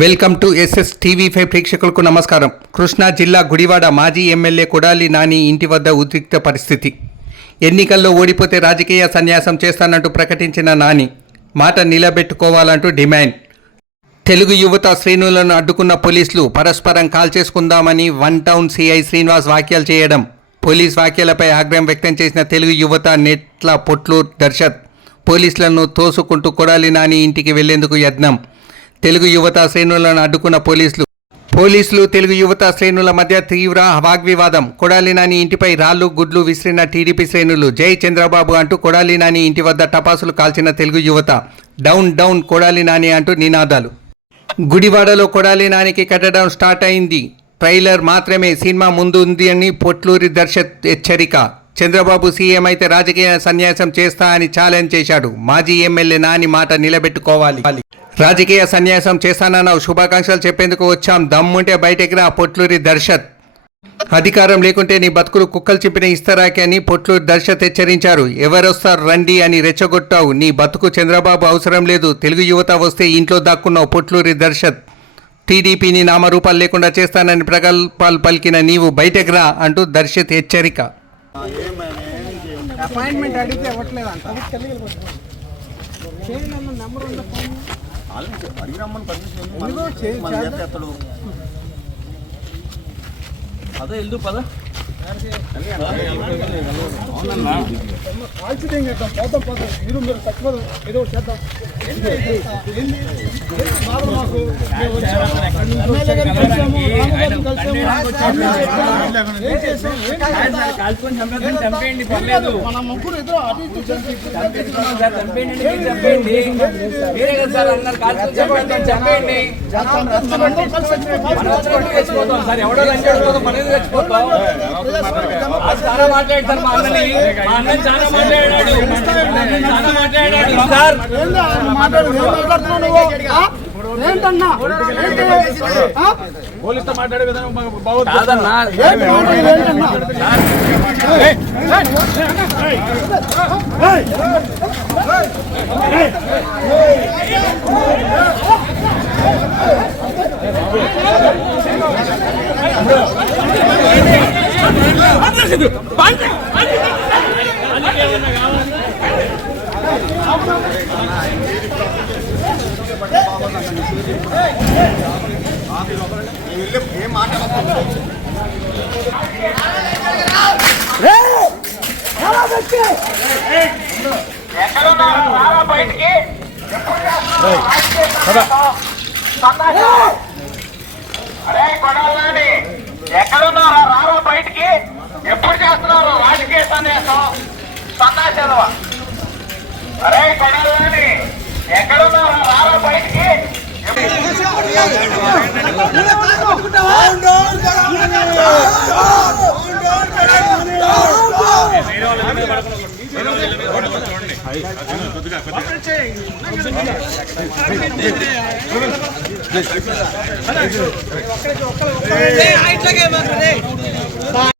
Welcome to SS TV5 ప్రేక్షకులకు నమస్కారం. కృష్ణా జిల్లా గుడివాడ మాజీ ఎమ్మెల్యే కొడాలి నాని ఇంటి వద్ద ఉద్రిక్త పరిస్థితి. ఎన్నికల్లో ఓడిపోతే రాజకీయ సన్యాసం చేస్తానంటూ ప్రకటించిన నాని మాట నిలబెట్టుకోవాలంటూ డిమాండ్. తెలుగు యువత శ్రేణులను అడ్డుకున్న పోలీసులు పరస్పరం కాల్ చేసుకుందామని వన్ టౌన్ సిఐ శ్రీనివాస్ వ్యాఖ్యలు చేయడం. పోలీస్ వ్యాఖ్యలపై ఆగ్రహం వ్యక్తం చేసిన తెలుగు యువత నెట్ల పొట్లూరు దర్శత్ పోలీసులను తోసుకుంటూ కొడాలి నాని ఇంటికి వెళ్లేందుకు యత్నం. తెలుగు యువత శ్రేణులను అడ్డుకున్న పోలీసులు తెలుగు యువత శ్రేణుల మధ్య తీవ్ర వాగ్వివాదం. కొడాలి నాని ఇంటిపై రాళ్లు గుడ్లు విసిరిన టీడీపీ శ్రేణులు. జై చంద్రబాబు అంటూ కొడాలి నాని ఇంటి వద్ద టపాసులు కాల్చిన తెలుగు యువత. డౌన్ డౌన్ కొడాలి నాని అంటూ నినాదాలు. గుడివాడలో కొడాలి నానికి కట్టడం స్టార్ట్ అయింది. ట్రైలర్ మాత్రమే, సినిమా ముందు ఉంది అని పొట్లూరి దర్శత్ హెచ్చరిక. చంద్రబాబు సీఎం అయితే రాజకీయ సన్యాసం చేస్తా అని ఛాలెంజ్ చేశాడు. మాజీ ఎమ్మెల్యే నాని మాట నిలబెట్టుకోవాలి. రాజకీయ సన్యాసం చేస్తానన్నావు, శుభాకాంక్షలు చెప్పేందుకు వచ్చాం, దమ్ముంటే బయటకి రా పొట్లూరి దర్శత్. అధికారం లేకుంటే నీ బతుకులు కుక్కలు చింపిన ఇస్తరాకి అని పొట్లూరి దర్శత్ హెచ్చరించారు. ఎవరొస్తారు రండి అని రెచ్చగొట్టావు. నీ బతుకు చంద్రబాబు అవసరం లేదు. తెలుగు యువత వస్తే ఇంట్లో దాక్కున్నావు పొట్లూరి దర్శత్. టీడీపీని నామరూపాలు లేకుండా చేస్తానని ప్రగల్భాలు పలికిన నీవు బయటకు రా అంటూ దర్శత్ హెచ్చరిక. అదే వెళ్దు పద చంపేయండి పర్లేదు. మన ముగ్గురు ఇద్దరు చంపేయండి వేరే కదా సార్ అందరు కాల్చుకొని చంపేయండి. సార్ ఎవడో చచ్చిపోతాం మనది చచ్చిపోతాం. చాలా మాట్లాడారు మా అన్నని చాలా మాట్లాడాడు సార్. పోలీసుతో మాట్లాడే విధానం బాగుందన్నా. బయటికి అరే కొడాలని ఎక్కడున్నారా రారా బయటికి. ఎప్పుడు చేస్తున్నారు రాజకీయ సన్యాసం సన్నాసాలు. అరే కొడాలని ఎక్కడున్నారా రారా బయటికి.